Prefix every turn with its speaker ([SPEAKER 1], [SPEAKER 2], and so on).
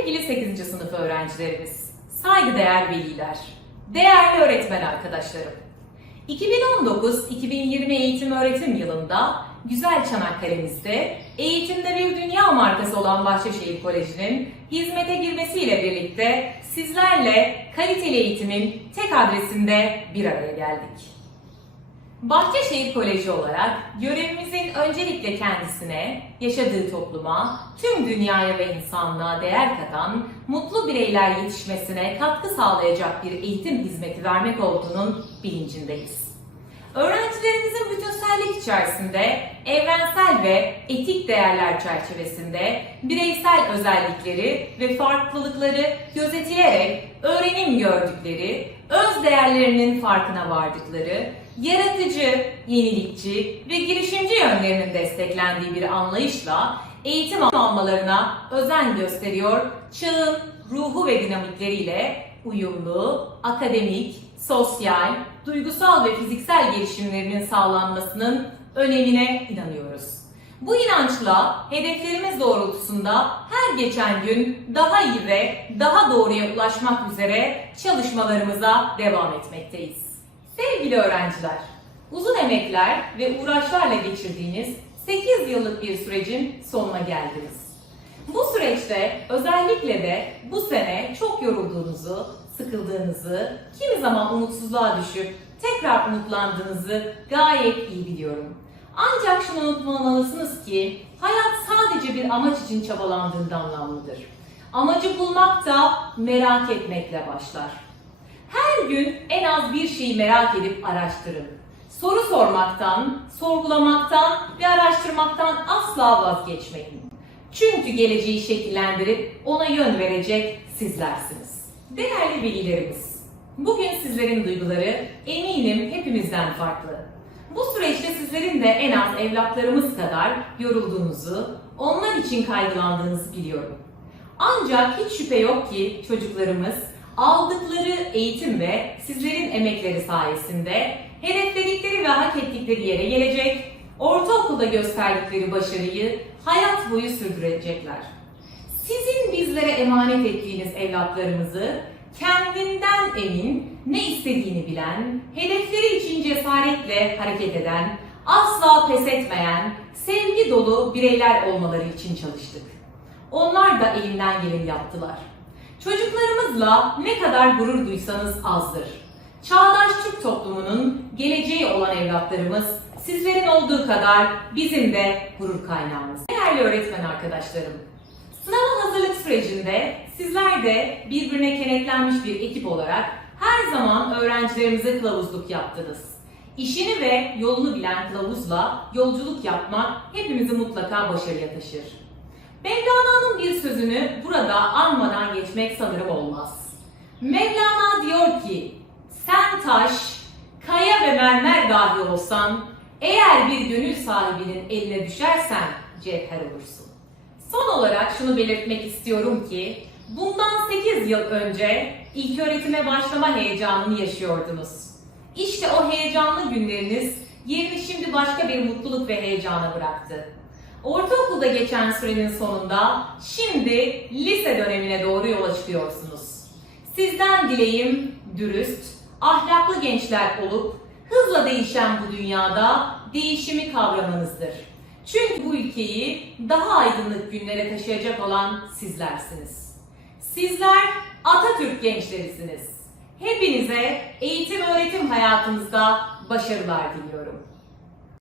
[SPEAKER 1] Sevgili 8. sınıf öğrencilerimiz, saygıdeğer veliler, değerli öğretmen arkadaşlarım. 2019-2020 eğitim öğretim yılında güzel Çanakkale'mizde eğitimde bir dünya markası olan Bahçeşehir Koleji'nin hizmete girmesiyle birlikte sizlerle kaliteli eğitimin tek adresinde bir araya geldik. Bahçeşehir Koleji olarak görevimizin öncelikle kendisine, yaşadığı topluma, tüm dünyaya ve insanlığa değer katan, mutlu bireyler yetişmesine katkı sağlayacak bir eğitim hizmeti vermek olduğunun bilincindeyiz. Öğrencilerimizin bütünsellik içerisinde evrensel ve etik değerler çerçevesinde bireysel özellikleri ve farklılıkları gözetilerek öğrenim gördükleri, öz değerlerinin farkına vardıkları, yaratıcı, yenilikçi ve girişimci yönlerinin desteklendiği bir anlayışla eğitim almalarına özen gösteriyor, çağın ruhu ve dinamikleriyle uyumlu, akademik, sosyal, duygusal ve fiziksel gelişimlerinin sağlanmasının önemine inanıyoruz. Bu inançla hedeflerimiz doğrultusunda her geçen gün daha iyi ve daha doğruya ulaşmak üzere çalışmalarımıza devam etmekteyiz. Sevgili öğrenciler, uzun emekler ve uğraşlarla geçirdiğiniz 8 yıllık bir sürecin sonuna geldiniz. Bu süreçte özellikle de bu sene çok yorulduğunuzu, sıkıldığınızı, kimi zaman umutsuzluğa düşüp tekrar umutlandığınızı gayet iyi biliyorum. Ancak şunu unutmamalısınız ki hayat sadece bir amaç için çabalandığında anlamlıdır. Amacı bulmak da merak etmekle başlar. Her gün en az bir şeyi merak edip araştırın. Soru sormaktan, sorgulamaktan ve araştırmaktan asla vazgeçmeyin. Çünkü geleceği şekillendirip ona yön verecek sizlersiniz. Değerli velilerimiz, bugün sizlerin duyguları eminim hepimizden farklı. Bu süreçte sizlerin de en az evlatlarımız kadar yorulduğunuzu, onlar için kaygılandığınızı biliyorum. Ancak hiç şüphe yok ki çocuklarımız aldıkları eğitim ve sizlerin emekleri sayesinde hedefledikleri ve hak ettikleri yere gelecek, ortaokulda gösterdikleri başarıyı hayat boyu sürdürecekler. Sizin bizlere emanet ettiğiniz evlatlarımızı kendinden emin, ne istediğini bilen, hedefleri için cesaretle hareket eden, asla pes etmeyen, sevgi dolu bireyler olmaları için çalıştık. Onlar da elinden geleni yaptılar. Çocuklarımızla ne kadar gurur duysanız azdır. Çağdaş Türk toplumunun geleceği olan evlatlarımız sizlerin olduğu kadar bizim de gurur kaynağımız. Değerli öğretmen arkadaşlarım, sınava hazırlık sürecinde sizler de birbirine kenetlenmiş bir ekip olarak her zaman öğrencilerimize kılavuzluk yaptınız. İşini ve yolunu bilen kılavuzla yolculuk yapmak hepimizi mutlaka başarıya taşır. Mevlana'nın bir sözünü burada anmadan geçmek sanırım olmaz. Mevlana diyor ki, sen taş, kaya ve mermer dahi olsan, eğer bir gönül sahibinin eline düşersen cevher olursun. Son olarak şunu belirtmek istiyorum ki, bundan 8 yıl önce ilk öğretime başlama heyecanını yaşıyordunuz. İşte o heyecanlı günleriniz yerini şimdi başka bir mutluluk ve heyecana bıraktı. Ortaokulda geçen sürenin sonunda şimdi lise dönemine doğru yola çıkıyorsunuz. Sizden dileğim dürüst, ahlaklı gençler olup hızla değişen bu dünyada değişimi kavramanızdır. Çünkü bu ülkeyi daha aydınlık günlere taşıyacak olan sizlersiniz. Sizler Atatürk gençlerisiniz. Hepinize eğitim öğretim hayatınızda başarılar diliyorum.